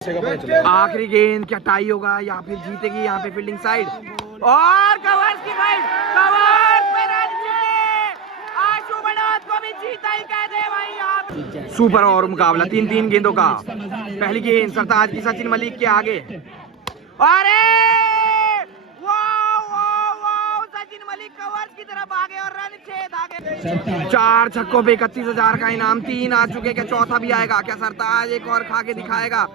आखिरी गेंद, क्या टाई होगा या फिर जीतेगी यहाँ पे फील्डिंग साइड, और कवर्स की फाइट, कवर्स पे रन आशु बड़ौत को भी जीता ही कह दे भाई आप। सुपर ओवर मुकाबला 3-3 गेंदों का। पहली गेंद सरताज की सचिन मलिक के आगे, अरे सचिन मलिक कवर्स की तरफ आगे और रन छेद आगे। 4 छक्कों पे 31,000 का इनाम, 3 आ चुके, क्या चौथा भी आएगा? क्या सरताज एक और खा के दिखाएगा?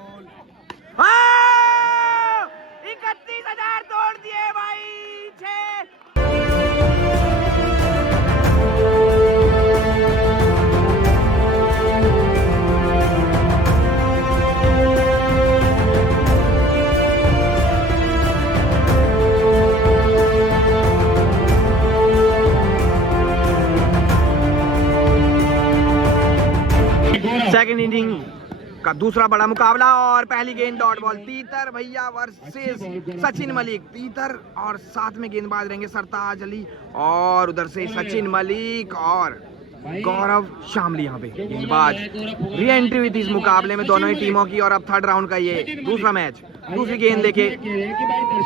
31,000 तोड़ दिए भाई। 6 सेकंड इनिंग का दूसरा बड़ा मुकाबला और पहली गेंद डॉट बॉल। तीतर भैया वर्सेस सचिन मलिक। तीतर और साथ में गेंदबाज रहेंगे सरताज अली और उधर से सचिन मलिक और गौरव शामली यहाँ पे गेंदबाज। री एंट्री हुई थी इस मुकाबले में दोनों ही टीमों की और अब थर्ड राउंड का ये दूसरा मैच। दूसरी गेंद लेके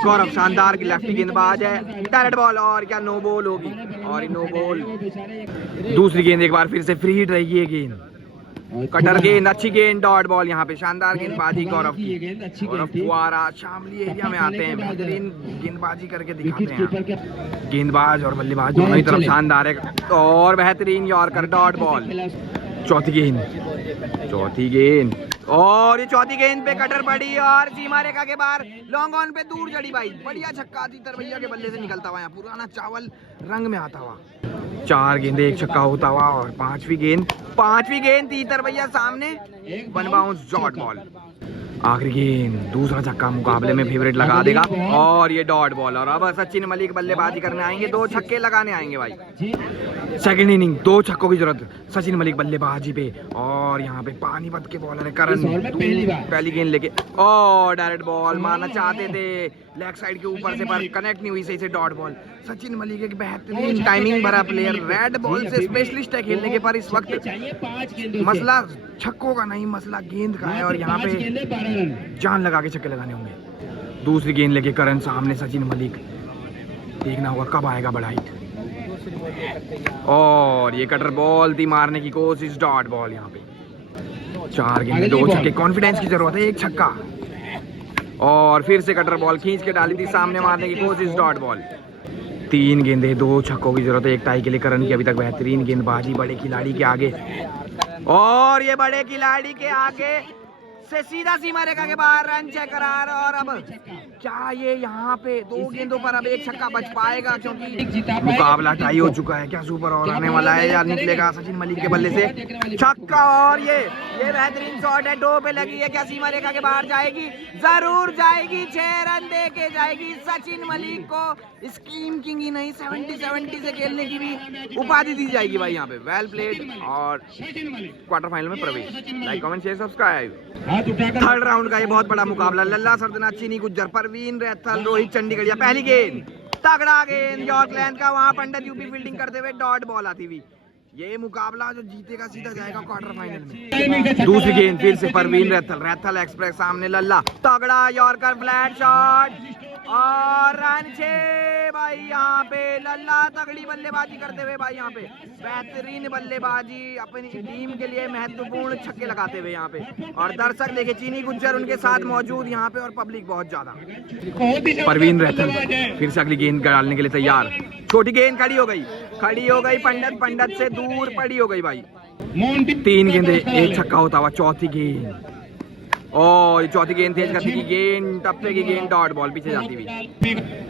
गौरव शानदार की लेफ्टी गेंदबाज है, डायरेक्ट बॉल और क्या नो बॉल होगी और नो बॉल। दूसरी गेंद एक बार फिर से फ्री हिट रहेगी ये गेंद, कटर गेंद, अच्छी गेंद, डॉट बॉल यहाँ पे। शानदार गेंदबाजी गौरव की। गौरव फुआरा शामली एरिया में आते हैं, बेहतरीन गेंदबाजी करके दिखाते हैं। गेंदबाज और बल्लेबाज दोनों ही तरफ शानदार है और बेहतरीन यॉर्कर, डॉट बॉल। चौथी गेंद और ये चौथी गेंद पे कटर पड़ी और सीमा रेखा के बाहर लॉन्ग ऑन पे दूर चढ़ी भाई। बढ़िया छक्का तीतर भैया के बल्ले से निकलता हुआ, यहाँ पुराना चावल रंग में आता हुआ। 4 गेंदे 1 छक्का होता हुआ और पांचवी गेंद तीतर भैया सामने, 1 बाउंस, डॉट बॉल। आखिरी गेंद, दूसरा छक्का मुकाबले में फेवरेट लगा देगा और ये डॉट बॉल। और अब सचिन मलिक बल्लेबाजी करने आएंगे, 2 छक्के लगाने आएंगे भाई। सेकंड इनिंग 2 छक्कों की जरूरत सचिन मलिक बल्लेबाजी पे और यहाँ पे पानीपत के बॉलर है करण। पहली गेंद लेके और डायरेक्ट बॉल मारना चाहते थे लेग साइड के ऊपर से पर कनेक्ट नहीं हुई सही से, डॉट बॉल। सचिन मलिक एक बेहतरीन टाइमिंग भरा प्लेयर, रेड बॉल से स्पेशलिस्ट है खेलने के, पर इस वक्त मसला छक्कों का नहीं, मसला गेंद का है और यहाँ पे जान लगा के छक्के लगाने होंगे। दूसरी गेंद लेके करण सामने, सचिन मलिक, देखना होगा कब आएगा बड़ा हिट। और ये कटर बॉल थी, मारने की कोशिश, डॉट बॉल। यहाँ पे 4 गेंद 2 छक्के, कॉन्फिडेंस की जरूरत है, 1 छक्का और फिर से कटर बॉल खींच के डाली थी सामने, मारने की कोशिश, डॉट बॉल। 3 गेंदे 2 छक्कों की जरूरत है, 1 टाई के लिए करण की अभी तक बेहतरीन गेंदबाजी बड़े खिलाड़ी के आगे और ये बड़े खिलाड़ी के आगे से सीधा सीमा रेखा के बाहर रन चेक करार। और अब क्या ये यहाँ पे 2 गेंदों पर अब 1 छक्का बच पाएगा क्योंकि मुकाबला टाई हो चुका है। क्या सुपर ओवर आने वाला है या निकलेगा सचिन मलिक के बल्ले से छक्का और ये बेहतरीन शॉट है, 2 पे लगी है, क्या सीमा रेखा के बाहर जाएगी? जरूर जाएगी, 6 रन दे के जाएगी। सचिन मलिक को स्कीम किंग ही नहीं 70-70 से खेलने की भी उपाधि दी जाएगी भाई यहाँ पे। वेल प्लेड और क्वार्टर फाइनल में प्रवेश। Like comment share subscribe. Third round का ये बहुत बड़ा मुकाबला, लल्ला सरदना, चीनी गुज्जर, परवीन रैथल, रोहित चंडीगढ़िया। पहली गेंद तगड़ा गेंद यॉर्क लेंथ का, वहां पंडित यूपी फील्डिंग करते हुए, डॉट बॉल आती हुई। ये मुकाबला जो जीतेगा सीधा जाएगा क्वार्टर फाइनल में। दूसरी गेंद फिर से परवीन रैथल एक्सप्रेस सामने, लल्ला तगड़ा यॉर्कर, फ्लैट शॉट और रन 6 भाई। यहाँ पे लल्ला तगड़ी बल्लेबाजी करते हुए भाई, यहाँ पे बेहतरीन बल्लेबाजी अपनी टीम के लिए, महत्वपूर्ण छक्के लगाते हुए यहाँ पे। और दर्शक देखे चीनी गुज्जर उनके साथ मौजूद यहाँ पे और पब्लिक बहुत ज्यादा। परवीन रैथल फिर से अगली गेंद डालने के लिए तैयार। छोटी गेंद खड़ी हो गई, पंडित से दूर पड़ी हो गई भाई। 3 गेंदे 1 छक्का होता हुआ। चौथी गेंद और चौथी गेंद तेज गति की गेंद, टप्पे की गेंद, डॉट बॉल पीछे जाती हुई।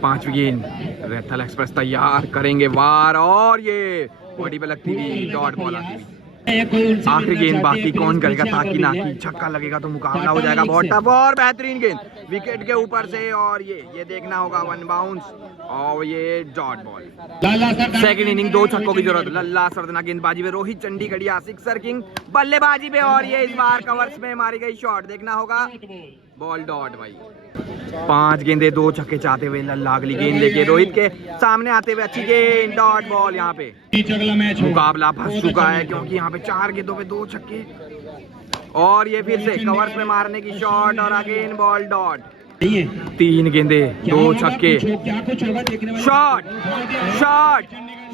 5वीं गेंद रैथल एक्सप्रेस तैयार करेंगे वार और ये बॉडी पे लगती हुई, डॉट बॉल आती हुई। आखिरी गेंद बाकी, कौन करेगा ताकि ना की, छक्का लगेगा तो मुकाबला हो जाएगा बहुत टफ। और बेहतरीन गेंद विकेट के ऊपर से और ये देखना होगा 1 बाउंस और ये डॉट बॉल। सेकंड इनिंग 2 छक्कों की जरूरत, लल्ला सरदना गेंदबाजी में, रोहित चंडीगढ़िया सिक्सर किंग बल्लेबाजी पे और ये इस बार कवर्स में मारी गई शॉट, देखना होगा बॉल, डॉट भाई। 5 गेंदे 2 छक्के चाहते हुए लल्ला अगली गेंद लेके रोहित के सामने आते हुए, अच्छी गेंद, डॉट बॉल। यहाँ पे मुकाबला फंस चुका है क्योंकि यहाँ पे 4 गेंदों पे 2 छक्के और ये फिर से कवर्स में मारने की शॉट और अगेन बॉल डॉट। 3 गेंदे 2 छक्के। शॉट शॉट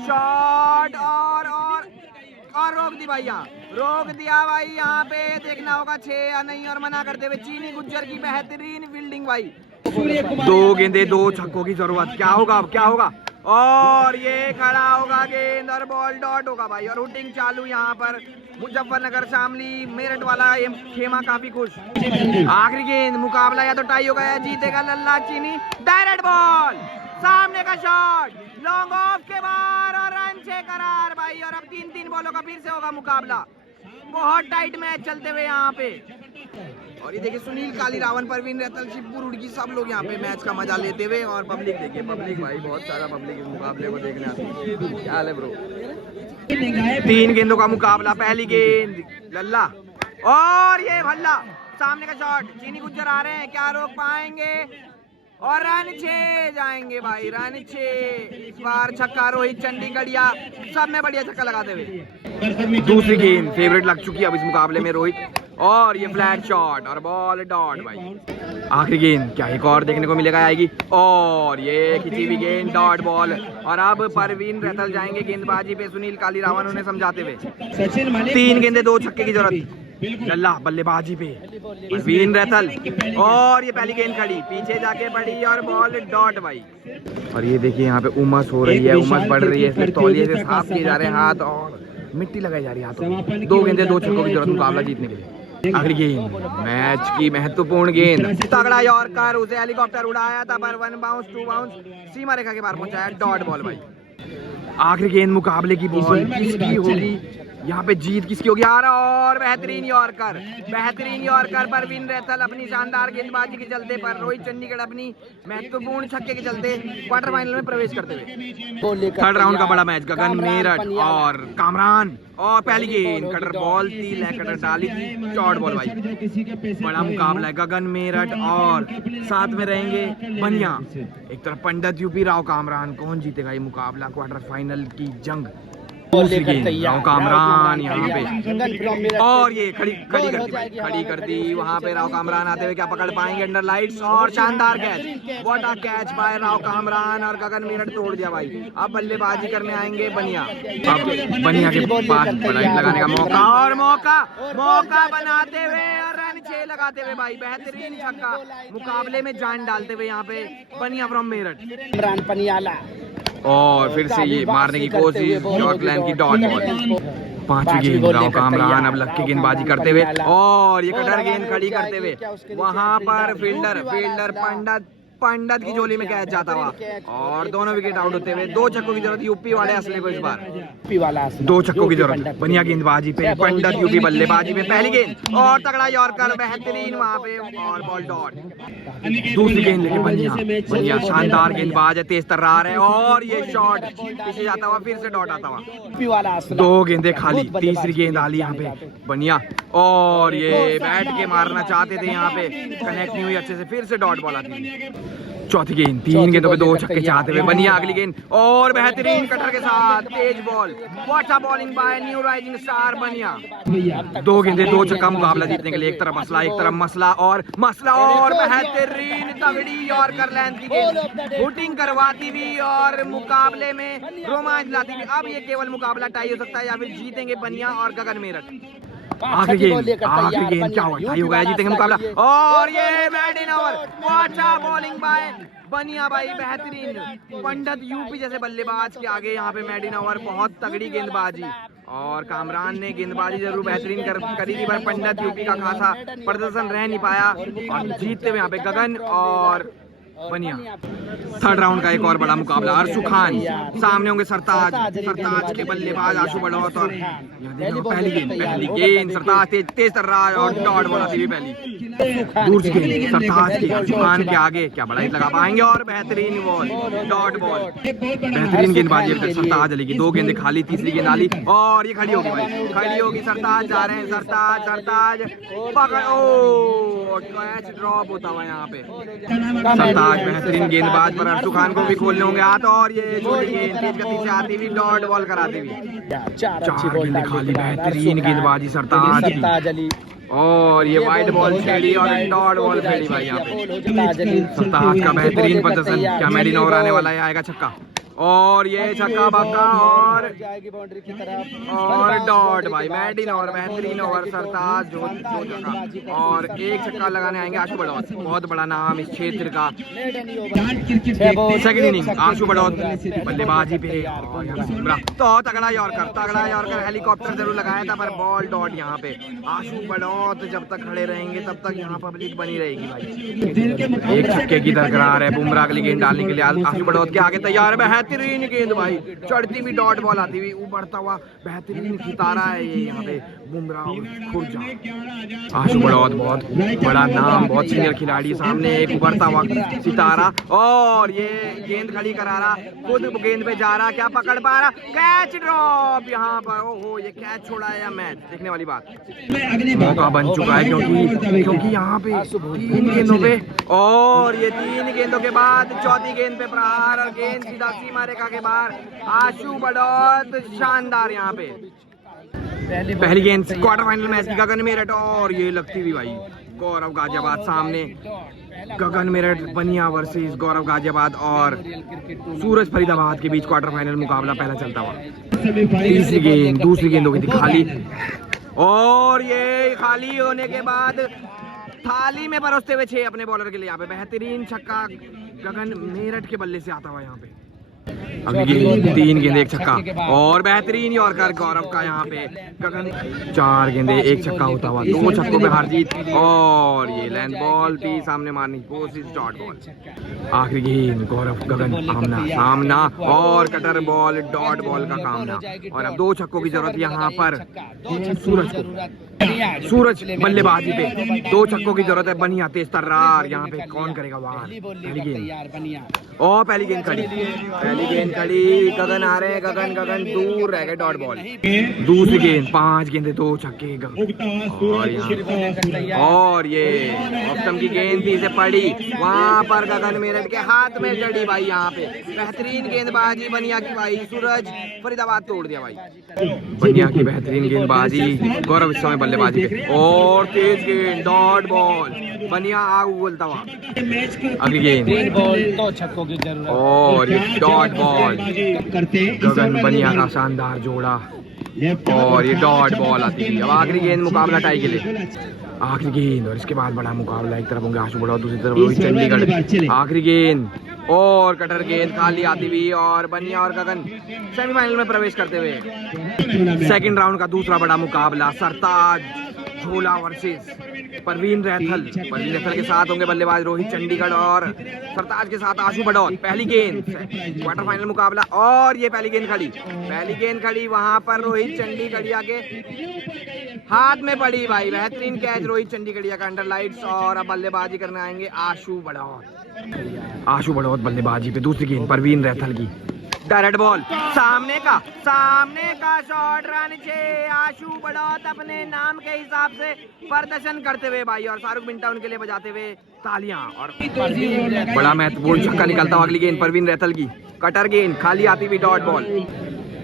शॉट और रोक दी भाई, यहाँ रोक दिया भाई। यहाँ पे देखना होगा 6 या नहीं, और मना करते हुए चीनी गुज्जर की बेहतरीन फील्डिंग भाई। 2 गेंदे 2 छक्कों की जरूरत। क्या होगा अब, क्या होगा? और ये खड़ा होगा गेंद और बॉल डॉट होगा भाई। और हुटिंग चालू यहाँ पर मुजफ्फरनगर शामली मेरठ वाला ये खेमा काफी खुश। आखिरी गेंद, मुकाबला या तो टाई होगा या जीतेगा लल्ला चीनी। डायरेक्ट बॉल, सामने का शॉट, लॉन्ग ऑफ के बाहर और रन 6 करार भाई। और अब 3-3 बॉलों का फिर से होगा मुकाबला। बहुत टाइट मैच चलते हुए यहाँ पे। और ये देखिए सुनील कालीरावन, परवीन रैतल, शिवपुर रुड़की सब लोग यहाँ पे मैच का मजा लेते हुए। और पब्लिक देखिए, पब्लिक भाई बहुत सारा पब्लिक इस मुकाबले को देखने आती है। क्या हाल है ब्रो? 3 गेंदों का मुकाबला। पहली गेंद लल्ला और ये भल्ला, सामने का शॉट। चीनी गुज्जर आ रहे हैं, क्या रोक पाएंगे? और रन 6 जाएंगे भाई, रन 6। इस बार छक्का रोहित चंडीगढ़िया, सब में बढ़िया छक्का लगाते हुए। दूसरी गेंद फेवरेट लग चुकी है अब इस मुकाबले में रोहित। और ये फ्लैट शॉट और बॉल डॉट भाई। आखिरी गेंद, क्या एक और देखने को मिलेगा? आएगी। और ये खिंची हुई गेंद, डॉट बॉल। और अब परवीन रैतल जाएंगे गेंदबाजी पे, सुनील कालीरावन उन्हें समझाते हुए। 3 गेंदे 2 छक्के की जरूरत। लल्ला बल्लेबाजी पे, परवीन रैतल। और ये पहली गेंद खड़ी, पीछे जाके पड़ी और बॉल डॉट भाई। और ये देखिए यहाँ पे उमस हो रही है, उमस बढ़ रही है, इसलिए तौलिए से साफ किए जा रहे हैं हाथ और मिट्टी लगाई जा रही है हाथों। 2 गेंदे 2 छक्कों की जरूरत मुकाबला जीतने के लिए। आखिरी गेंद, मैच की महत्वपूर्ण गेंद, तगड़ा यॉर्कर, उसे हेलीकॉप्टर उड़ाया था पर 1 बाउंस 2 बाउंस सीमा रेखा के पार पहुंचाया, डॉट बॉल भाई। आखिरी गेंद मुकाबले की बॉल किसकी होगी? यहाँ पे जीत किसकी होगी? आ रहा और बेहतरीन यॉर्कर, बेहतरीन यॉर्कर परवीन रैतल अपनी शानदार गेंदबाजी के चलते, पर रोहित चंडीगढ़ अपनी महत्वपूर्ण छक्के के चलते क्वार्टर फाइनल में प्रवेश करते हुए। थर्ड राउंड का बड़ा मैच, गगन मेरठ और कामरान। और पहली गेंद कटर बॉल थी, लेग कटर डाली थी, शॉर्ट बॉल भाई। बड़ा मुकाबला है, गगन मेरठ और साथ में रहेंगे बनिया। एक तरफ पंडित यूपी, राव कामरान। कौन जीतेगा ये मुकाबला, क्वार्टर फाइनल की जंग? दूसरी गेंद, राव कामरान यहाँ पे। और ये खड़ी कर दी वहाँ पे। राव कामरान आते हुए क्या पकड़ पाएंगे अंडर लाइट्स? और शानदार catch, what a catch by Rao Kamran. और गगन मेरठ तोड़ दिया भाई। अब बल्लेबाजी करने आएंगे बनिया। अब बनिया के पास बड़ाई लगाने का मौका, और मौका बनाते हुए और रन 6 लगाते हुए भाई। बेहतरीन छक्का, मुकाबले में जान डालते हुए यहाँ पे बनिया फ्रॉम मेरठ। और फिर से ये मारने की कोशिश, शॉर्टलैंड की डॉट बॉल। 5वीं गेंद, राव कामरान अब लक्की गेंदबाजी करते हुए। और ये कटर गेंद खड़ी करते हुए वहां पर फील्डर पंडित की झोली में कैच जाता हुआ। और दोनों विकेट आउट होते हुए। 2 छक्कों की जरूरत यूपी वाले असले को इस बार। 2 छक्कों की जरूरत बनिया गेंदबाजी पे, पंडित यूपी बल्लेबाजी पे। पहली गेंद और तगड़ा यॉर्कर, बेहतरीन वहां पे, और बॉल डॉट। दूसरी गेंद लेके बनिया शानदार गेंदबाज है, तेज तर्रार है। और ये शॉट पीछे जाता हुआ, फिर से डॉट आता हुआ। 2 गेंदे खाली। तीसरी गेंद आली यहाँ पे बनिया। और ये बैठ के मारना चाहते थे, यहाँ पे कनेक्ट नहीं हुई अच्छे से, फिर से डॉट बॉल आती। चौथी गेंद, 3 गेंदों पे 2 छक्के चाहते हुए बनिया। अगली गेंद और बेहतरीन कटर के साथ तेज ball, what a bowling by new rising star बनिया। 2 गेंदे 2 छक्का मुकाबला जीतने के लिए। एक तरफ मसला और बेहतरीन तगड़ी यॉर्कर लेंथ की गेंद, हुटिंग करवाती हुई और मुकाबले में रोमांच लाती हुई। अब ये केवल मुकाबला टाई हो सकता है या फिर जीतेंगे बनिया और गगन मेरठ। आखिरी गेंद क्या हुआ? टाई हो गया, जीतेंगे मुकाबला। और ये bat in over, what a bowling bye बनिया भाई। बेहतरीन पंडित यूपी जैसे बल्लेबाज के आगे यहाँ पे मेड इन ओवर, बहुत तगड़ी गेंदबाजी। और कामरान ने गेंदबाजी जरूर बेहतरीन करी थी, पर पंडित यूपी का खासा प्रदर्शन रह नहीं पाया और जीतते हुए यहाँ पे गगन और बनिया। थर्ड राउंड का एक और बड़ा मुकाबला, अर्शु खान सामने होंगे सरताज के बल्लेबाज आशु बढ़ौत। और पहली गेंद सरताज तेज तर्रार और डॉट बॉल आती हुई पहली। दूसरी गेंद सरताज की, अर्शु खान के आगे क्या बड़ा लगा पाएंगे? और बेहतरीन बॉल, डॉट बॉल। बेहतरीन गेंदबाजी सरताज अली की। 2 गेंदें खाली, तीसरी गेंद आली और ये खड़ी होगी भाई, खड़ी होगी। सरताज जा रहे हैं, सरताज पकड़ो, कैच ड्रॉप होता हुआ यहाँ पे। सरताज बेहतरीन गेंदबाज, पर अर्शु खान को भी खोलने होंगे हाथ। और ये छोटी गेंद तेज गति से आती हुई, डॉट बॉल कराती हुई। 4 गेंदें खाली, बेहतरीन गेंदबाजी सरताज की। और ये वाइट बॉल खेली और डॉट बॉल खेली भाई यहाँ पे। सरताज का बेहतरीन प्रदर्शन, क्या मेडिन ओवर आने वाला है, आएगा छक्का और ये छक्का बक्का और डॉट भाई मेडिन ओवर, बेहतरीन ओवर सरताज जो छक्का और एक छक्का लगाने आएंगे आशु बड़ौत, बहुत बड़ा नाम इस क्षेत्र का। सेकंड इनिंग आशु बड़ौत बल्लेबाजी पे तो तगड़ा यॉर्कर हेलीकॉप्टर जरूर लगाया था पर बॉल डॉट यहाँ पे। आशु बड़ौत जब तक खड़े रहेंगे तब तक यहाँ पब्लिक बनी रहेगी भाई। एक छक्के की दरकरार है, बुमराह अगली गेंद डालने के लिए आशु बड़ौत के आगे तैयार है, बेहतरीन गेंद भाई, चढ़ती हुई डॉट बॉल आती हुई उबड़ता हुआ बेहतरीन सितारा है ये यहाँ पे बुमराह खुर्जा। आशु बड़ौत बहुत बड़ा नाम, बहुत सीनियर खिलाड़ी, सामने एक उभरता हुआ सितारा और ये गेंद खड़ी करा रहा, खुद गेंद पे जा रहा, क्या पकड़ पा रहा, कैच ड्रॉप यहाँ पर। ओहो ये कैच छोड़ा है या मैच, देखने वाली बात। मौका बन चुका है क्योंकि यहाँ पे 3 गेंदों पे और ये 3 गेंदों के बाद चौथी गेंद पे प्रहार और गेंद सीधा सीमा रेखा के बाहर। आशु बड़ौत शानदार यहाँ पे पहली गेंद क्वार्टर फाइनल मैच की गगन मेरठ और ये लगती हुई भाई गौरव गाजियाबाद सामने। गगन मेरठ बनिया वर्सेस गौरव गाजियाबाद और सूरज फरीदाबाद के बीच क्वार्टर फाइनल मुकाबला पहला चलता हुआ। तीसरी गेंद दूसरी गेंद हो गई थी खाली और ये खाली होने के बाद थाली में परोसते हुए 6 अपने बॉलर के लिए यहाँ पे बेहतरीन छक्का गगन मेरठ के बल्ले से आता हुआ यहाँ पे। अगली गेंद 3 गेंदे 1 छक्का और बेहतरीन यॉर्कर गौरव का यहाँ पे। गगन 4 गेंदे 1 छक्का होता हुआ 2 छक्कों पे हार जीत और ये लेंथ बॉल थी सामने मारने की कोशिश, डॉट बॉल। आखिरी गेंद गौरव गगन आमना सामना और कटर बॉल डॉट बॉल का कामना और अब 2 छक्कों की जरूरत यहाँ पर सूरज को। सूरज बल्लेबाजी पे 2 छक्कों की जरूरत है, बनिया तेज तर्रार यहाँ पे कौन करेगा वार। पहली गेंद और पहली गेंद खड़ी गगन आ रहे हैं, गगन दूर रह गए डॉट बॉल। दूसरी गेंद 5 गेंदे 2 छक्के और ये ऑप्टम की गेंद थी इसे पड़ी वहां पर गगन मेरठ के हाथ में चढ़ी भाई यहाँ पे। बेहतरीन गेंदबाजी बनिया की भाई, सूरज फरीदाबाद तोड़ दिया भाई। बनिया की बेहतरीन गेंदबाजी, गौरव इस समय बल्लेबाजी पे और तेज गेंद डॉट बॉल, बनिया आग बोलता हुआ। अगली गेंद तो छक्कों की जरूरत और डॉट बॉल, गगन बनिया का शानदार जोड़ा और ये डॉट बॉल आती है। अब आखिरी गेंद मुकाबला टाई के लिए, आखिरी गेंद और इसके बाद बड़ा मुकाबला। एक तरफ होंगे आशु बड़ौत, दूसरी तरफ रोहित चंडीगढ़। आखिरी गेंद और कटर गेंद खाली आती हुई और बनिया और गगन सेमीफाइनल में प्रवेश करते हुए। सेकंड राउंड का दूसरा बड़ा मुकाबला सरताज झोला वर्सेस परवीन रैथल के साथ होंगे बल्लेबाज रोहित चंडीगढ़ और सरताज के साथ आशु बड़ौत। पहली गेंद क्वार्टर फाइनल मुकाबला और ये पहली गेंद खड़ी वहां पर रोहित चंडीगढ़िया के हाथ में पड़ी भाई, बेहतरीन कैच रोहित चंडीगढ़िया का अंडर लाइट्स। और अब बल्लेबाजी करने आएंगे आशु बड़ौत बल्लेबाजी पे। दूसरी गेंद परवीन रैथल की डायरेक्ट बॉल, सामने का शॉट, रन 6। आशु बड़ौत अपने नाम के हिसाब से प्रदर्शन करते हुए भाई और शाहरुख मिंटा उनके लिए बजाते हुए तालियां और बड़ा महत्वपूर्ण छक्का निकलता हुआ। अगली गेंद परवीन रैथल की कटर गेंद खाली आती हुई डॉट बॉल।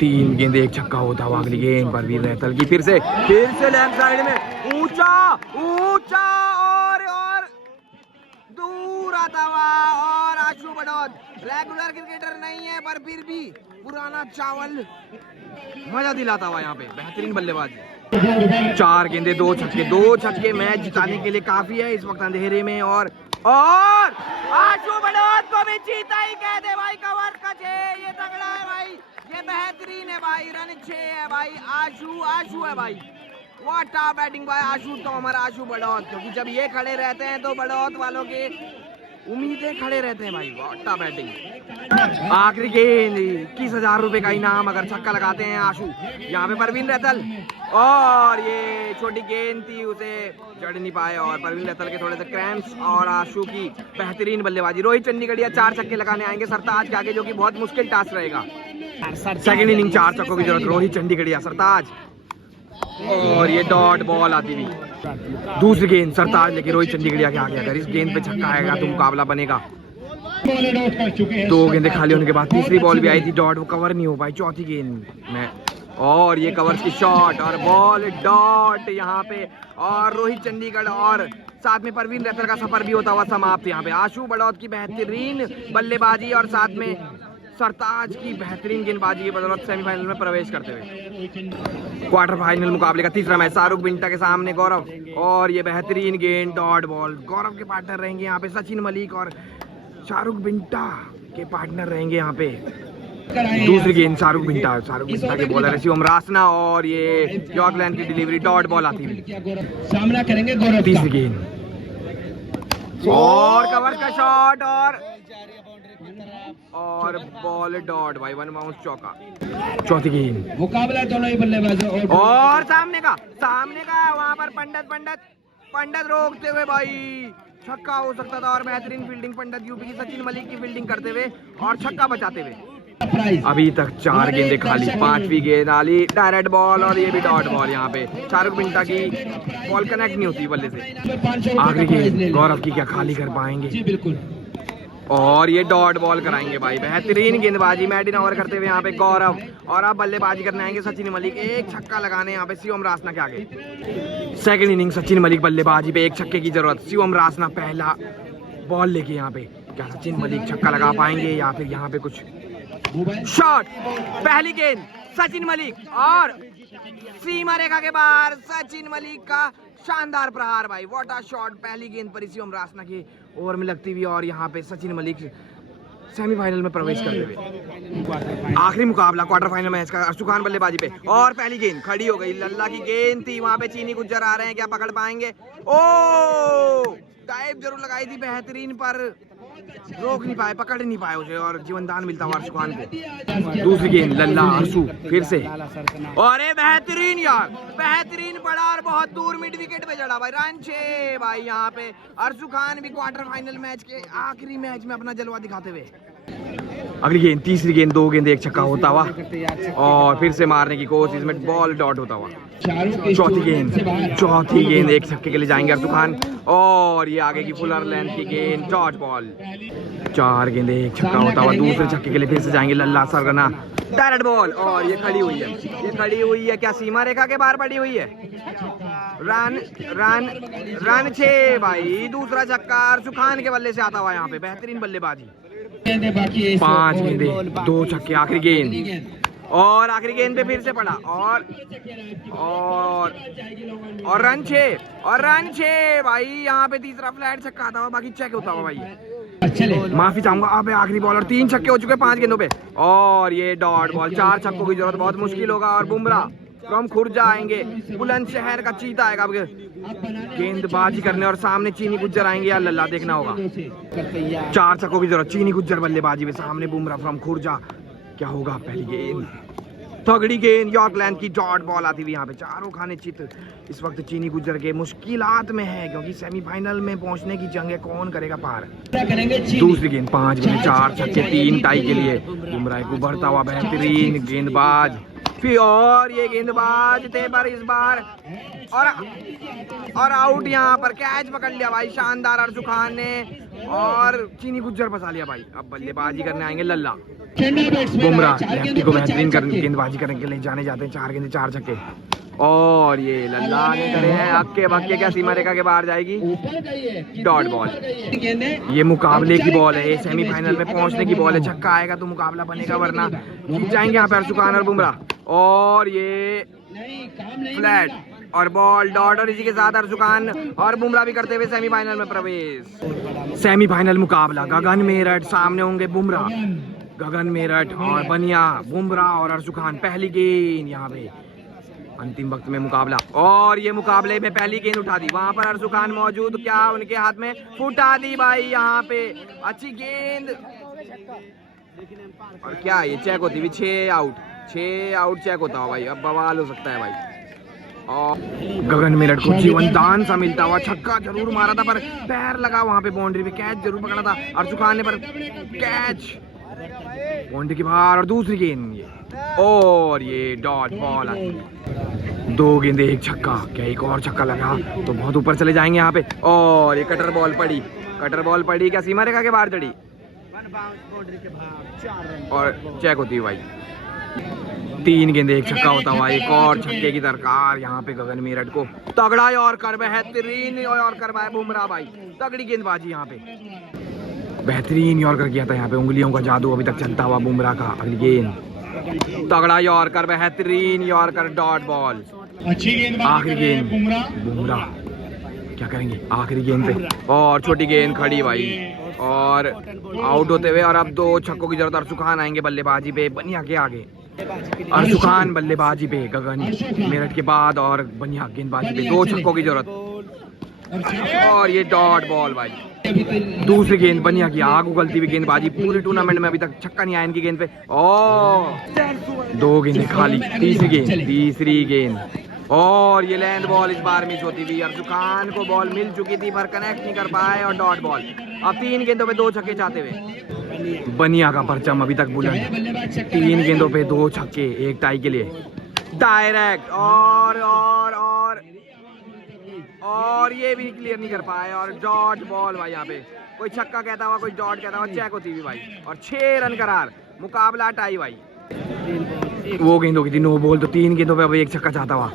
3 गेंदे 1 छक्का होता हुआ। अगली गेंद परवीन रैथल की फिर से लेफ्ट साइड में ऊंचा और दूर आता हुआ और आशु बड़ौत रेगुलर क्रिकेटर नहीं है पर फिर भी पुराना चावल मजा दिलाता हुआ यहाँ पे, बेहतरीन बल्लेबाजी। 4 गेंदे 2 छक्के मैच जिताने के लिए काफी है इस वक्त अंधेरे में। और आशु बड़ौत को भी जीता ही कह दे भाई, कवर का 6, ये तगड़ा है भाई, ये बेहतरीन है भाई, रन 6 है भाई। आशु है भाई, व्हाट अ बैटिंग बाय आशु तोमर, आशु बड़ौत। क्योंकि जब ये खड़े रहते हैं तो बड़ौत वालों के उम्मीदें खड़े रहते हैं भाई, व्हाट अ बैटिंग। आखिरी गेंद 21,000 रुपए का इनाम अगर छक्का लगाते हैं आशु। यहाँ पे परवीन रैथल और ये छोटी गेंद थी उसे जड़ नहीं पाए और परवीन रैथल के थोड़े से क्रैम्प्स और आशु की बेहतरीन बल्लेबाजी। रोहित चंडीगढ़िया 4 छक्के लगाने आएंगे सरताज के आगे, जो कि बहुत मुश्किल टास्क रहेगा। सेकंड इनिंग 4 छक्कों की जरूरत रोहित चंडीगढ़िया सरताज और ये डॉट बॉल आती हुई। दूसरी गेंद सरताज लेके रोहित चंडीगढ़िया के आगे, अगर इस गेंद पे छक्का आएगा तो मुकाबला बनेगा। 2 गेंदें खाली होने के बाद तीसरी बॉल भी आई थी डॉट, वो कवर नहीं हो पाई। चौथी गेंद में और ये कवर्स की शॉट और बॉल डॉट यहाँ पे। और रोहित चंडीगढ़ और साथ में परवीन रैथर का सफर भी होता हुआ समाप्त यहाँ पे। आशु बड़ौत की बेहतरीन बल्लेबाजी और साथ में सरताज की बेहतरीन गेंदबाजी की बदौलत सेमीफाइनल में प्रवेश करते हुए क्वार्टर फाइनल मुकाबले का तीसरा मैच शाहरुख बिंटा के सामने गौरव। और ये बेहतरीन गेंद डॉट बॉल। गौरव के पार्टनर रहेंगे यहाँ पे सचिन मलिक और शाहरुख बिंटा के पार्टनर रहेंगे यहाँ पे। दूसरी गेंद शाहरुख बिंटा के बॉलर शिवम रासना और ये यॉर्कलैंड की डिलीवरी डॉट बॉल आती हुई सामना करेंगे गौरव। तीसरी गेंद और कवर का शॉट और बॉल डॉट भाई, वन बाउंस चौका। चौथी गेंद मुकाबला दोनों ही बल्लेबाजों और सामने का वहां पर पंडित रोकते हुए भाई छक्का हो सकता था। और बेहतरीन फील्डिंग पंडित यूपी की सचिन मलिक की फील्डिंग करते हुए और छक्का बचाते हुए। अभी तक 4 गेंदें खाली, 5वीं गेंद आली डायरेक्ट बॉल और ये भी डॉट बॉल। यहाँ पे शाहरुख बिंटा की बॉल कनेक्ट नहीं होती बल्ले से। आखिरी गेंद गौरव की क्या खाली कर पाएंगे? जी बिल्कुल। और ये डॉट बॉल कराएंगे भाई। बेहतरीन गेंदबाजी मैडिन ओवर करते हुए यहाँ पे गौरव। और अब बल्लेबाजी करने आएंगे सचिन मलिक। एक छक्का लगाने यहाँ पे शिवम रासना के आगे। सेकंड इनिंग सचिन मलिक बल्लेबाजी पे, एक छक्के की जरूरत। शिवम रासना पहला बॉल लेके यहाँ पे। क्या सचिन मलिक छक्का लगा पाएंगे या फिर यहाँ पे कुछ शॉट? पहली गेंद सचिन मलिक और सीमा रेखा के बाहर सचिन मलिक का शानदार प्रहार भाई। What a shot. पहली गेंद पर शिवम रासना की ओवर में लगती हुई और यहाँ पे सचिन मलिक सेमीफाइनल में प्रवेश करते हुए। आखिरी मुकाबला क्वार्टर फाइनल मैच का अर्शु खान बल्लेबाजी पे। और पहली गेंद खड़ी हो गई, लल्ला की गेंद थी। वहां पे चीनी गुज्जर आ रहे हैं, क्या पकड़ पाएंगे? ओ टाइप जरूर लगाई थी बेहतरीन, पर रोक नहीं पाए, पकड़ नहीं पाए उसे और जीवनदान मिलता हुआ अर्शु खान को। दूसरी गेंद लल्ला अर्शु फिर से। और बेहतरीन यार, बेहतरीन पड़ा और बहुत दूर मिड विकेट पे चढ़ा भाई। रन 6 भाई। यहाँ पे अर्शु खान भी क्वार्टर फाइनल मैच के आखिरी मैच में अपना जलवा दिखाते हुए। अगली गेंद तीसरी गेंद, 2 गेंद 1 छक्का होता हुआ और फिर से मारने की कोशिश, इसमें बॉल डॉट होता हुआ। चौथी गेंद 1 छक्के के लिए जाएंगे अर्शु खान। और ये आगे की फुलर लेंथ की गेंद डॉट बॉल। 4 गेंदे 1 छक्का होता हुआ दूसरे छक्के के लिए फिर से जाएंगे लल्ला सरगना डायरेक्ट बॉल। और ये खड़ी हुई है, क्या सीमा रेखा के बाहर पड़ी हुई है? रन 6 भाई। दूसरा छक्का अर्शु खान के बल्ले से आता हुआ यहाँ पे। बेहतरीन बल्लेबाजी। 5 गेंदे 2 छक्के। आखिरी गेंद और आखिरी गेंद पे फिर से पड़ा और रन 6 भाई। यहाँ पे तीसरा फ्लैट छक्का आता हुआ, बाकी चेक होता हुआ भाई। माफी चाहूंगा। अब आखिरी बॉल और 3 छक्के हो चुके 5 गेंदों पे। और ये डॉट बॉल। 4 छक्कों की जरूरत बहुत मुश्किल होगा। और बुमराह फ्रॉम खुर्जा आएंगे, बुलंदशहर का चीता आएगा गेंदबाजी करने। और सामने चीनी गुज्जर आएंगे या लल्ला, देखना होगा। 4 छक्कों की जरूरत, चीनी गुज्जर बल्लेबाजी में, सामने बुमराह फ्रॉम खुर्जा। क्या होगा? पहली गेंद तगड़ी गेंद यॉर्कलैंड की डॉट बॉल आती हुई यहाँ पे। चारों खाने चित इस वक्त चीनी गुज्जर के मुश्किलात में है, क्योंकि सेमीफाइनल में पहुंचने की जंग है, कौन करेगा पार। दूसरी गेंद 5 गेंद 4 छक्के 3 टाई के लिए। बुमराह को बढ़ता हुआ बेहतरीन गेंदबाज फिर। और ये गेंदबाज थे पर इस बार और आउट। यहाँ पर कैच पकड़ लिया भाई, शानदार अर्शु खान ने। और चीनी गुज्जर फंसा लिया भाई। अब बल्लेबाजी करने आएंगे लल्ला। बुमराह लेफ्टी को बेहतरीन गेंदबाजी करने के लिए जाने जाते हैं। 4 गेंदे 4 छक्के। और ये लल्ला ने करे हैं हक्के बक्के, क्या सीमा रेखा के बाहर जाएगी? Dot ball. ये मुकाबले की बॉल है, ये सेमीफाइनल में पहुंचने की बॉल है। छक्का आएगा तो मुकाबला बनेगा, वरना जाएंगे यहाँ पे अर्शु खान और बुमराह। और ये फ्लैट और बॉल डॉट। और इसी के साथ अर्शु खान और बुमराह भी करते हुए सेमीफाइनल में प्रवेश। सेमीफाइनल मुकाबला गगन मेरठ, सामने होंगे बुमराह, गगन मेरठ और बनिया। बुमराह और अर्शु खान। पहली गेंद यहाँ पे अंतिम वक्त में मुकाबला। और ये मुकाबले में पहली गेंद उठा दी, वहां पर अर्शु खान मौजूद, क्या उनके हाथ में फुटा दी भाई। यहाँ पे अच्छी गेंद और क्या ये चेक होती हुई। 6 आउट चेक होता हो भाई। अब बवाल हो सकता है भाई। और गगन मेरठ को जीवनदान सा मिलता हुआ छक्का जरूर मारा था, पर पैर लगा वहां पे बाउंड्री पे। कैच जरूर पकड़ा था अर्शु खान ने, पर कैच बाउंड्री के बाहर। और दूसरी गेंद ये और ये डॉट बॉल आती। 2 गेंदे 1 छक्का। क्या एक और छक्का लगा तो बहुत ऊपर चले जाएंगे यहाँ पे। और ये कटर बॉल पड़ी, क्या सीमा रेखा के बाहर चढ़ी और चेक होती है भाई। 3 गेंदे एक छक्का होता हुआ, एक और छक्के की दरकार यहाँ पे गगन मेरठ को। तगड़ा यॉर्कर, बेहतरीन यॉर्कर भाई बुमराह भाई, तगड़ी गेंदबाजी यहाँ पे, बेहतरीन यॉर्कर किया था यहाँ पे। उंगलियों का जादू अभी तक चलता हुआ बुमराह का। अगली गेंद तगड़ा यॉर्कर, बेहतरीन यॉर्कर, डॉट बॉल। अच्छी गेंद, आखिरी गेंद बुमराह क्या करेंगे आखिरी गेंद पे, और छोटी गेंद खड़ी भाई और आउट होते हुए। और अब 2 छक्कों की जरूरत। अर्शु खान आएंगे बल्लेबाजी पे बनिया के आगे। अर्शु खान बल्लेबाजी पे गगन मेरठ के बाद, और बनिया गेंदबाजी पे 2 छक्कों की जरूरत। और ये डॉट बॉल भाई। दूसरी गेंद बनिया की आग उगलती हुई गेंदबाजी। पूरे टूर्नामेंट में अभी तक छक्का नहीं आया इनकी गेंद पे। और 2 गेंदें खाली। तीसरी गेंद और ये लैंड बॉल इस बार मिस होती हुई। अर्शु खान को बॉल मिल चुकी थी पर कनेक्ट नहीं कर पाए, और डॉट बॉल। अब 3 गेंदों पे 2 छक्के चाहते हुए बनिया का परचम अभी तक बुलंद। 3 गेंदों पे 2 छक्के, एक टाई के लिए डायरेक्ट। और ये भी क्लियर नहीं कर पाए, और डॉट बॉल भाई। यहाँ पे कोई छक्का कहता हुआ, कोई डॉट कहता हुआ, चेक होती हुई भाई। और 6 रन करार, मुकाबला टाई भाई। वो गेंद हो गई थी नो बॉल, तो 3 गेंदों पे अब एक छक्का चाहता हुआ।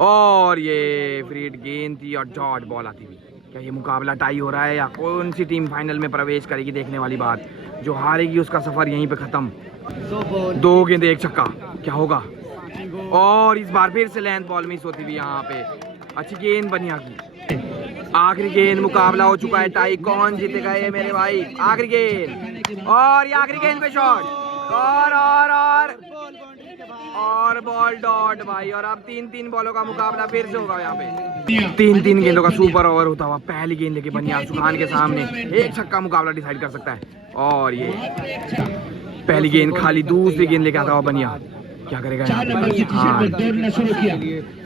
और ये फ्रीड गेंद थी और डॉट बॉल आती हुई। क्या ये मुकाबला टाई हो रहा है या कौन सी टीम फाइनल में प्रवेश करेगी, देखने वाली बात। जो हारेगी उसका सफर यहीं पे खत्म। 2 गेंदे एक छक्का, क्या होगा। और इस बार फिर से लेंथ बॉल मिस होती हुई यहाँ पे। अच्छी गेंद बनिया की। आखिरी गेंद, मुकाबला हो चुका है टाई। कौन जीतेगा ये मेरे भाई। आखिरी गेंद, और ये आखिरी गेंद पे शॉट, और बॉल डॉट भाई। और अब 3 बॉलों का मुकाबला फिर से होगा यहाँ पे। 3 गेंदों का सुपर ओवर होता हुआ। पहली गेंद लेके बनिया अर्शु खान के सामने, एक छक्का मुकाबला डिसाइड कर सकता है। और ये पहली गेंद खाली, दूसरी गेंद लेके आता हुआ बनिया, क्या करेगा यहाँ पे। हाँ,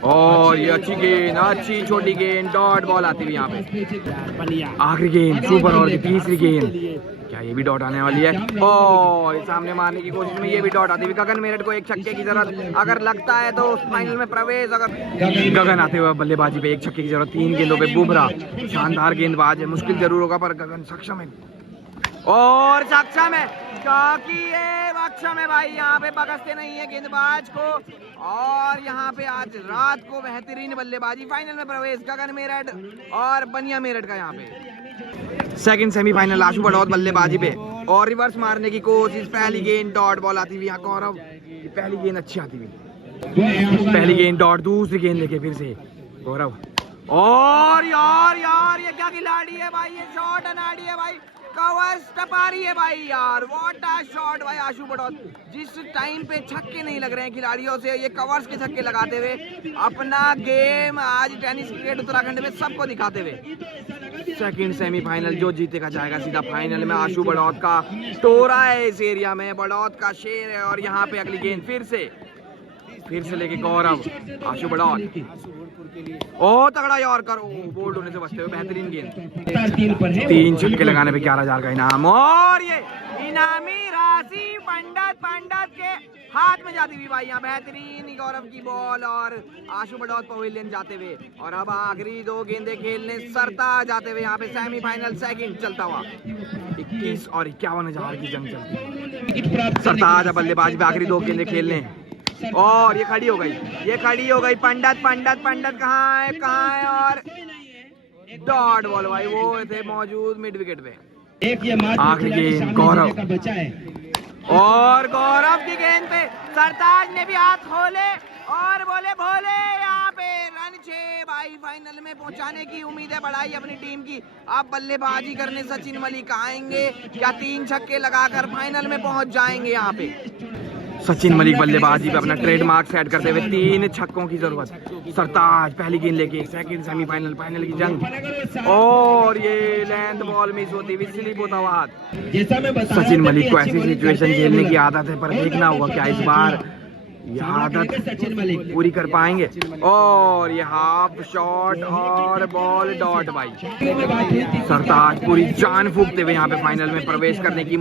और ये अच्छी गेंद, अच्छी छोटी गेंद, डॉट बॉल आती हुई यहाँ पे। आखिरी गेंद, सुपर ओवर की तीसरी गेंद, क्या ये भी डॉट आने वाली है। और सामने मारने की कोशिश में ये भी डॉट आती हुई। गगन मेरठ को एक छक्के की जरूरत अगर लगता है तो फाइनल में प्रवेश। अगर गगन आते हुए बल्लेबाजी पे, एक छक्के की जरूरत। 3 गेंदों पे बुमराह शानदार गेंदबाज है, मुश्किल जरूर होगा पर गगन सक्षम है। और सक्षम है क्योंकि ये सक्षम है भाई। यहाँ पे बगसते नहीं है गेंदबाज को। और यहाँ पे आज रात को बेहतरीन बल्लेबाजी। फाइनल में प्रवेश गगन मेरठ और बनिया मेरठ का। यहाँ पे सेकंड सेमीफाइनल, आशु बड़ौत बल्लेबाजी पे, और रिवर्स मारने की कोशिश। पहली गेंद डॉट बॉल आती हुई यहाँ गौरव, पहली गेंद अच्छी आती हुई। पहली गेंद डॉट, दूसरी गेंद लेके फिर से गौरव। और यार ये क्या खिलाड़ी है भाई, ये शॉट अनाड़ी है भाई। कवर्स टपा रही है भाई यार, व्हाट अ शॉट भाई। आशु बड़ौत जिस टाइम पे छक्के नहीं लग रहे हैं खिलाड़ियों से, ये कवर्स के छक्के लगाते हुए अपना गेम आज टेनिस क्रिकेट उत्तराखंड में सबको दिखाते हुए। सेकंड सेमीफाइनल, जो जीतेगा जाएगा सीधा फाइनल में। आशु बड़ौत का टोरा है इस एरिया में, बड़ौत का शेर है। और यहाँ पे अगली गेंद फिर से लेके गौरव, आशु बड़ौत। ओ तगड़ा यॉर्कर, बोल्ड होने से बचते हुए बेहतरीन गेंद। 3 छक्के लगाने पे 11,000 का इनाम। और ये इनामी राशि पंडित के हाथ में जाती हुई भाई। यहाँ बेहतरीन गौरव की बॉल और आशु बड़ौत पवेलियन जाते हुए। और अब आखिरी 2 गेंदे खेलने सरताज जाते हुए। यहाँ पे सेमीफाइनल सेकंड चलता हुआ। 21 और 51,000 की जंग चलती है। सरताज बल्लेबाज पे आखिरी 2 गेंदे खेलने। और ये खड़ी हो गई पंडित कहाँ है। और डॉट बॉल भाई, वो थे मौजूद मिड विकेट पे। आखिरी गेंद गौरव, और गौरव की गेंद पे सरताज ने भी हाथ खोले और बोले भोले। यहाँ पे रन 6 भाई। फाइनल में पहुंचाने की उम्मीदें बढ़ाई अपनी टीम की। अब बल्लेबाजी करने सचिन मलिक आएंगे, क्या 3 छक्के लगाकर फाइनल में पहुंच जाएंगे। यहाँ पे सचिन मलिक बल्लेबाजी पे अपना ट्रेडमार्क सेट करते हुए। 3 छक्कों की जरूरत। सरताज पहली गेंद लेके सेकंड सेमीफाइनल फाइनल की जंग। और ये लेंथ बॉल मिस होती हुई, स्लिप होता हुआ हाथ। सचिन मलिक को ऐसी सिचुएशन झेलने की आदत है, पर देखना होगा क्या इस बार ये आदत पूरी कर पाएंगे। और ये हाफ शॉट और बॉल डॉट भाई। सरताज पूरी जान फूंकते हुए यहाँ पे फाइनल में प्रवेश करने की।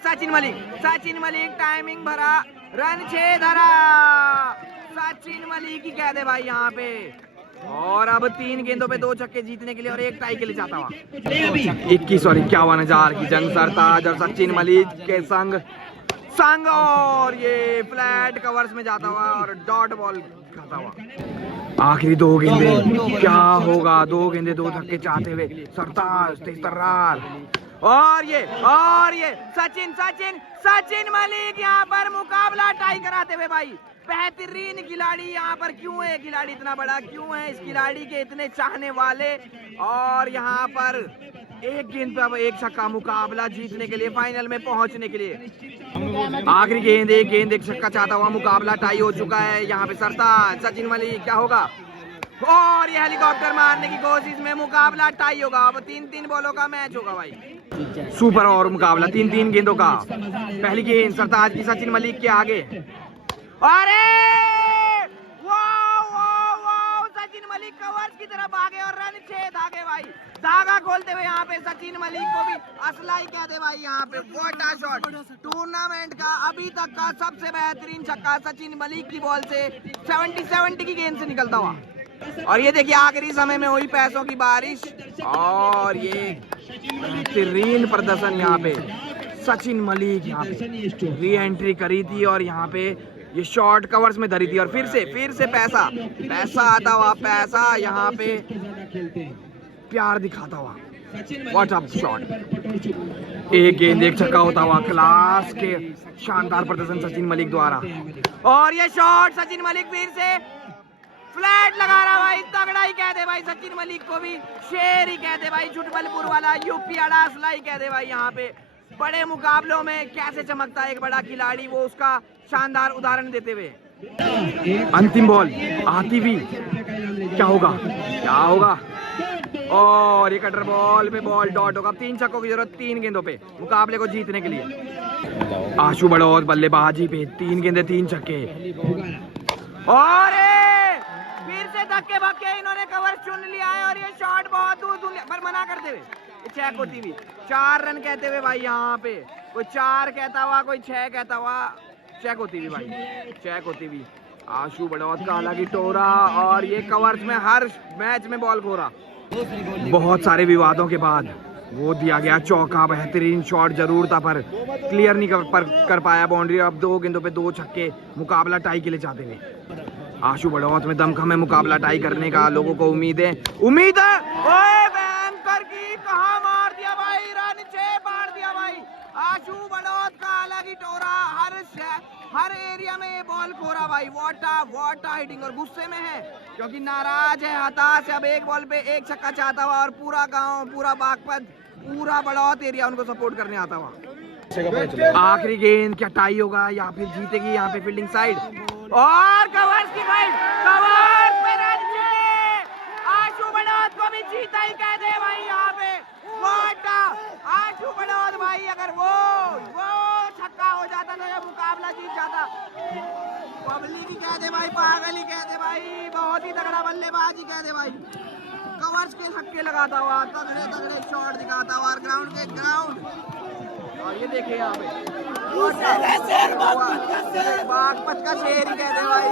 सचिन मलिक टाइमिंग भरा, रन 6 धरा। सचिन मलिक ही कह दे भाई यहाँ पे। और अब 3 गेंदों पे 2 छक्के जीतने के लिए और 1 टाई के लिए चाहता हुआ। 21 और 51,000 की जंग सरताज और सचिन मलिक के संग संग और ये फ्लैट कवर्स में जाता हुआ और डॉट बॉल खाता हुआ। आखिरी 2 गेंदे, क्या होगा? 2 गेंदे 2 धक्के चाहते हुए सरताज तेज तर्रार और ये सचिन मलिक यहाँ पर मुकाबला टाई कराते हुए भाई। बेहतरीन खिलाड़ी यहाँ पर। क्यों है खिलाड़ी इतना बड़ा? क्यों है इस खिलाड़ी के इतने चाहने वाले? और यहाँ पर एक गेंद पे अब एक छक्का, मुकाबला जीतने के लिए, फाइनल में पहुंचने के लिए। आखिरी गेंद, एक गेंद एक छक्का चाहता हुआ, मुकाबला टाई हो चुका है। यहाँ पे सरताज सचिन मलिक, क्या होगा? और ये हेलीकॉप्टर मारने की कोशिश में मुकाबला टाई होगा। अब 3-3 बॉलों का मैच होगा भाई। सुपर और मुकाबला 3-3 गेंदों का। पहली गेंद सरताज की सचिन मलिक के आगे। अरे वाह, सचिन मलिक कवर्स की तरफ आगे और रन छेद आगे भाई। धागा खोलते हुए यहाँ पे सचिन मलिक को भी असलाई कह दे भाई। यहाँ पे व्हाट अ शॉट! टूर्नामेंट का अभी तक का सबसे बेहतरीन छक्का सचिन मलिक की बॉल से 70 की गेंद से निकलता हुआ। और ये देखिए आखिरी समय में हुई पैसों की बारिश और ये बेहतरीन प्रदर्शन यहाँ पे सचिन मलिक यहाँ पे री एंट्री करी थी और यहाँ पे ये शॉर्ट कवर्स में धरी थी और फिर से पैसा आता हुआ, पैसा यहाँ पे प्यार दिखाता हुआ। What a shot! एक गेंद एक छक्का होता हुआ, क्लास के शानदार प्रदर्शन सचिन मलिक द्वारा। और ये शॉट सचिन मलिक फिर से फ्लैट लगा रहा भाई। तगड़ा ही कह दे भाई, सचिन मलिक को भी शेर ही कह दे भाई। जुटबलपुर वाला यूपी अड़ासला ही कह दे भाई। यहाँ पे बड़े मुकाबलों में कैसे चमकता है एक बड़ा खिलाड़ी, वो उसका शानदार उदाहरण देते हुए। अंतिम बॉल आती हुई, क्या होगा? और ये कटर बॉल पे बॉल डॉट होगा। 3 छक्कों की जरूरत 3 गेंदों पे मुकाबले को जीतने के लिए। आशु बड़ौत बल्लेबाजी पे 3 गेंदे 3 छक्के। और फिर से धक्के भक्के इन्होंने कवर चुन लिया है और ये शॉट बहुत दूर पर मना करते हुए चेक होती हुई 4 रन कहते हुए भाई। यहाँ पे कोई 4 कहता हुआ, कोई 6 कहता हुआ, चेक होती हुई भाई, चेक होती हुई। आशु बड़ौत का अलग ही टोरा और ये कवर्स में हर मैच में बॉल खो रहा। बहुत सारे विवादों के बाद वो दिया गया चौका। बेहतरीन शॉट जरूर था पर क्लियर नहीं कर पाया बाउंड्री। अब 2 गेंदों पे 2 छक्के, मुकाबला टाई के लिए चाहते हुए। आशु बड़ौत में दमखम है मुकाबला टाई करने का। लोगों को उम्मीद है। ओए बैंकर की कहाँ मार दिया भाई, रन 6 मार दिया भाई। आशु बड़ौत का अलग ही टोरा, हर एरिया में ये बॉल खो रहा भाई। वाटा हिटिंग और गुस्से में है क्योंकि नाराज है, हताश है। अब एक बॉल पे एक छक्का चाहता हुआ और पूरा गांव, पूरा बागपत, पूरा बड़ौत एरिया उनको सपोर्ट करने आता हुआ। आखिरी गेंद, क्या टाई होगा या फिर जीतेगी यहाँ पे फील्डिंग साइड? और कवर्स की फाइट, कवर्स पे रन जीते। आशु बड़ौत को भी जीता ही कह दे भाई। यहाँ पे वाटा आशु बड़ौत भाई, अगर वो छक्का हो जाता तो ये मुकाबला जीत जाता। पब्लिक ही कह दे भाई, पागल ही कह दे भाई, बहुत ही तगड़ा बल्लेबाजी कह दे भाई। कवर्स के छक्के लगाता हुआ, तगड़े शॉट दिखाता हुआ ग्राउंड। और ये देखिए यहाँ पे बागपत का शेर ही कहते भाई।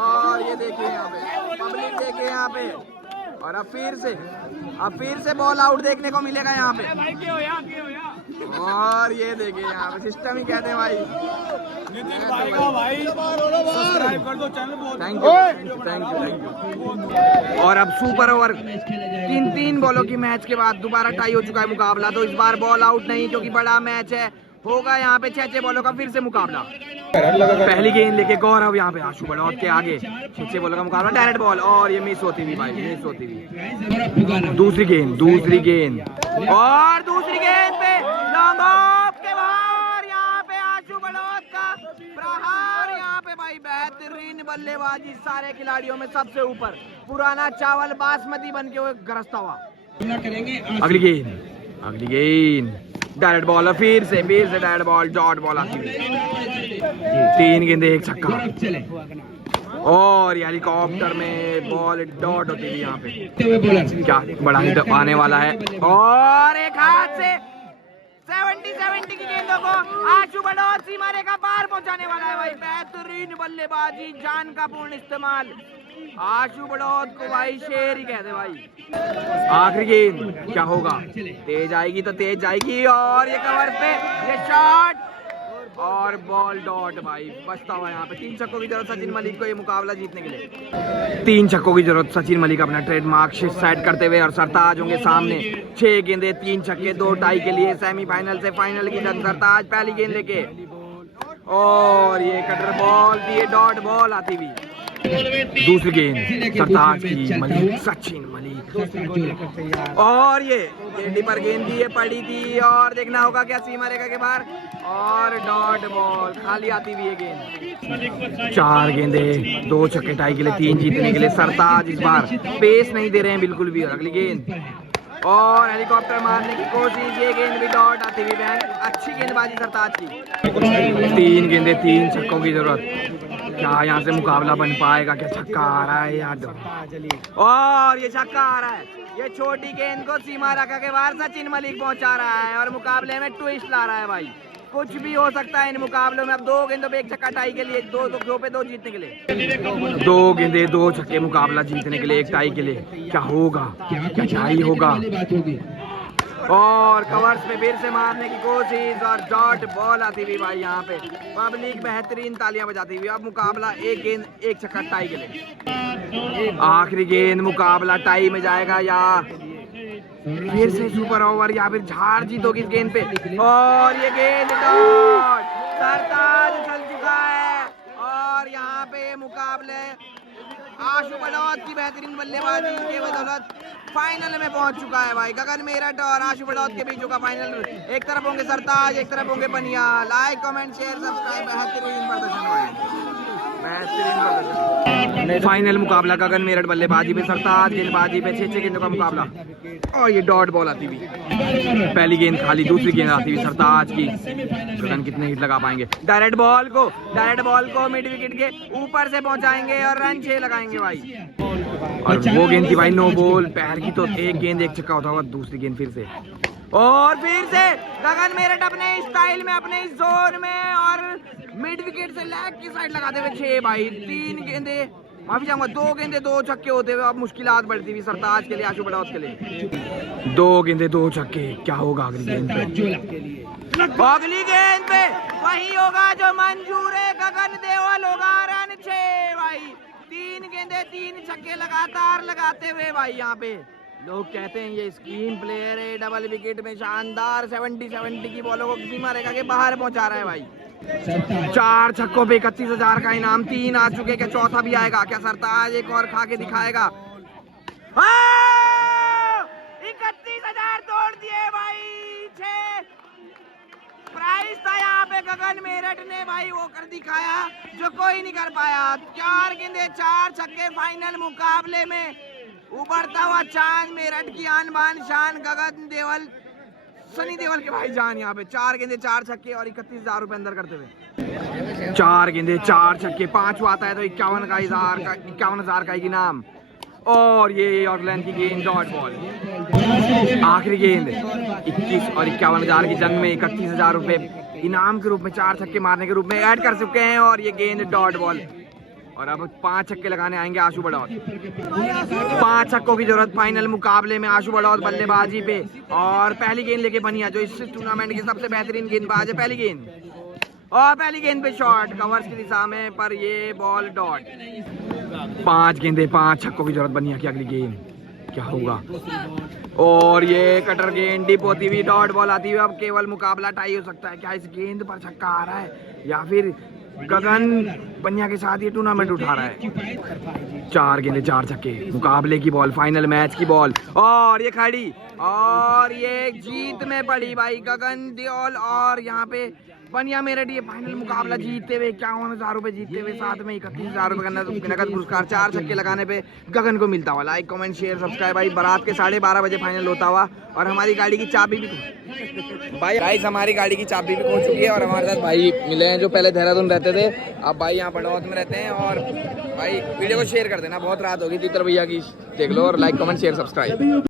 और ये देखिए यहाँ पे पब्लिक, देखिए यहाँ पे। और अब फिर से बॉल आउट देखने को मिलेगा यहाँ पे। और ये देखिए यहाँ पे सिस्टम ही कहते हैं भाई। Thank you. और अब सुपर ओवर 3 बॉलों की मैच के बाद दोबारा टाई हो चुका है मुकाबला। तो इस बार बॉल आउट नहीं क्योंकि बड़ा मैच है। होगा यहाँ पे 6 बॉलों का फिर से मुकाबला। पहली गेंद लेके गौरव यहाँ पे आशु बड़ौत के आगे। 6 बॉलों का मुकाबला, डायरेक्ट बॉल और ये मिस होती हुई भाई, मिस होती हुई। दूसरी गेंद और दूसरी गेंद पे लॉन्ग ऑफ के बाहर। यहाँ पे आशु बड़ौत का प्रहार। यहाँ पे भाई बेहतरीन बल्लेबाजी, सारे खिलाड़ियों में सबसे ऊपर, पुराना चावल बासमती बन के गरजता हुआ। अगली गेंद डायरेक्ट बॉल और फिर से डायरेक्ट बॉल, डॉट बॉल आती है। 3 गेंदे 1 छक्का और हेलीकॉप्टर में बॉल डॉट होती है। यहाँ पे क्या बड़ा हिट आने वाला है और एक हाथ से 70 की गेंदों को आशु बड़ौत सीमा रेखा पार पहुंचाने वाला है भाई। बेहतरीन बल्लेबाजी, जान का पूर्ण इस्तेमाल, आशु बड़ौत को भाई शेर ही कहते भाई। आखिरी गेंद क्या होगा, तेज आएगी तो तेज जाएगी और ये कवर पे ये शॉट और बॉल डॉट भाई। बचता हुआ यहाँ पे 3 छक्कों की जरूरत सचिन मलिक को ये मुकाबला जीतने के लिए। 3 छक्कों की जरूरत सचिन मलिक अपना ट्रेडमार्क सेट करते हुए और सरताज होंगे सामने। 6 गेंदे 3 छक्के 2 टाई के लिए सेमीफाइनल से फाइनल की जंग। सरताज पहली गेंद लेके और ये कटर बॉल दिए डॉट बॉल आती हुई। दूसरी गेंद सरताज की मलिक सचिन मलिक और ये गेंदी पर गेंद दी पड़ी थी और देखना होगा क्या सीमा रेखा के बाहर और डॉट बॉल खाली आती हुई है गेंद। 4 गेंदे 2 छक्के टाई के लिए 3 जीतने के लिए सरताज इस बार पेस नहीं दे रहे हैं बिल्कुल भी। अगली गेंद और हेलीकॉप्टर मारने की कोशिश, ये गेंद भी डॉट आती हुई बैंक। अच्छी गेंदबाजी सरताज की। 3 गेंदे 3 छक्कों की जरूरत। क्या यहाँ से मुकाबला बन पाएगा, क्या छक्का आ रहा है यार और ये छक्का आ रहा है। ये छोटी गेंद को सीमा रेखा के बाहर सचिन मलिक पहुंचा रहा है और मुकाबले में ट्विस्ट ला रहा है भाई। कुछ भी हो सकता है इन मुकाबलों में। अब 2 गेंदों पे 1 छक्का टाई के लिए 2 पे 2 जीतने के लिए। 2 गेंदे 2 छक्के मुकाबला जीतने के लिए 1 टाई के लिए। क्या होगा, क्या टाई होगा और कवर्स पे फिर से मारने की कोशिश और डॉट बॉल आती हुई भाई। यहाँ पे पब्लिक बेहतरीन तालियां बजाती हुई। अब मुकाबला 1 गेंद 1 छक्का टाई के लिए। आखिरी गेंद मुकाबला टाई में जाएगा या फिर से सुपर ओवर या फिर झाड़ जीत होगी इस गेंद पे और ये गेंद डॉट। सरताज चल चुका है और यहाँ पे मुकाबले आशु बड़ौत की बेहतरीन बल्लेबाजी के बदौलत फाइनल में पहुंच चुका है भाई। गगन मेरठ और आशु बड़ौत के बीच का फाइनल। एक तरफ होंगे सरताज, एक तरफ होंगे बनिया। Like comment share subscribe. बेहतरीन प्रदर्शन भाई, बेहतरीन प्रदर्शन। फाइनल मुकाबला गगन मेरठ बल्लेबाजी पे, सरताज गेंदबाजी पे। 6 गेंदों का मुकाबला और ये डॉट बॉल आती हुई। पहली गेंद खाली, दूसरी गेंद आती हुई सरताज की। गगन कितने हिट लगा पाएंगे। डायरेक्ट बॉल को मिड विकेट के ऊपर से पहुंचाएंगे और रन 6 लगाएंगे भाई। और वो गेंद थी भाई नो बॉल। पैर की तो 1 गेंद 1 छक्का होता होगा। दूसरी गेंद फिर से और फिर से गगन मेरठ अपने स्टाइल में, अपने इस जोन में और मिड विकेट से लेग की साइड लगाते हुए 6 भाई। 3 गेंदे माफी चाहूंगा 2 गेंदे 2 छक्के होते हुए अब मुश्किलात बढ़ती हुई सरताज के लिए, आशु बड़ौत के लिए। 2 गेंदे 2 छक्के। क्या होगा अगली गेंद पे? अगली गेंद पे वही होगा जो मंजूर है। गगन देओल होगा रन 6 भाई। 3 गेंदे 3 छक्के लगातार लगाते हुए भाई। यहाँ पे लोग कहते हैं ये स्क्रीन प्लेयर है। डबल विकेट में शानदार 70 की बॉलों को सीमा रेखा के बाहर पहुंचा रहा है भाई। 4 छक्कों पे 31,000 का इनाम। 3 आ चुके, क्या चौथा भी आएगा? क्या सरताज एक और खा के दिखाएगा? 31,000 तोड़ दिए भाई। 6 प्राइस था यहाँ पे। गगन मेरठ ने भाई वो कर दिखाया जो कोई नहीं कर पाया। 4 गेंदे 4 छक्के फाइनल मुकाबले में उभरता हुआ चांद मेरठ की आन बान शान गगन देओल, सनी देओल के भाई जान। यहाँ पे 4 गेंदे 4 छक्के और 31,000 रुपए अंदर करते हुए। 4 गेंदे 4 छक्के, 5वां आता है तो 51,000 का इनाम। और ये ऑकलैंड की गेंद डॉट बॉल। आखिरी गेंद 21 और 51,000 की जंग में 31,000 रुपए इनाम के रूप में 4 छक्के मारने के रूप में ऐड कर चुके हैं और ये गेंद डॉट बॉल। और अब 5 छक्के लगाने आएंगे आशु बड़ौत। 5 छक्कों की जरूरत फाइनल मुकाबले में आशु बड़ौत बल्लेबाजी पे। और पहली गेंद लेके बनिया जो इस टूर्नामेंट की सबसे बेहतरीन गेंदबाज है। पहली गेंद पे शॉट कवर्स की दिशा में पर ये बॉल डॉट। 5 गेंदे 5 छक्कों की जरूरत बनिया की। अगली गेंद क्या होगा और ये कटर गेंद डीप होती हुई डॉट बॉल आती हुई। अब केवल मुकाबला टाई हो सकता है। क्या इस गेंद पर छक्का आ रहा है या फिर गगन बनिया के साथ ये टूर्नामेंट उठा रहा है? 4 गेंदे 4 छक्के मुकाबले की बॉल, फाइनल मैच की बॉल और ये खड़ी और ये जीत में पड़ी भाई गगन देओल। और यहाँ पे बनिया मेरठ ये फाइनल मुकाबला जीतते हुए 51,000 रुपए जीतते हुए, साथ में 31,000 रुपए का नगद पुरस्कार 4 छक्के लगाने पे गगन को मिलता हुआ। लाइक कमेंट शेयर सब्सक्राइब भाई। बारात के 12:30 बजे फाइनल होता हुआ और हमारी गाड़ी की चाबी भी भाई गाइस हमारी गाड़ी की चाबी भी पहुंच चुकी है और हमारे साथ भाई मिले हैं जो पहले देहरादून रहते थे, अब भाई यहाँ बड़ौत में रहते हैं। और भाई वीडियो को शेयर कर देना, बहुत रात होगी। तीतर भैया की देख लो और लाइक कमेंट शेयर सब्सक्राइब।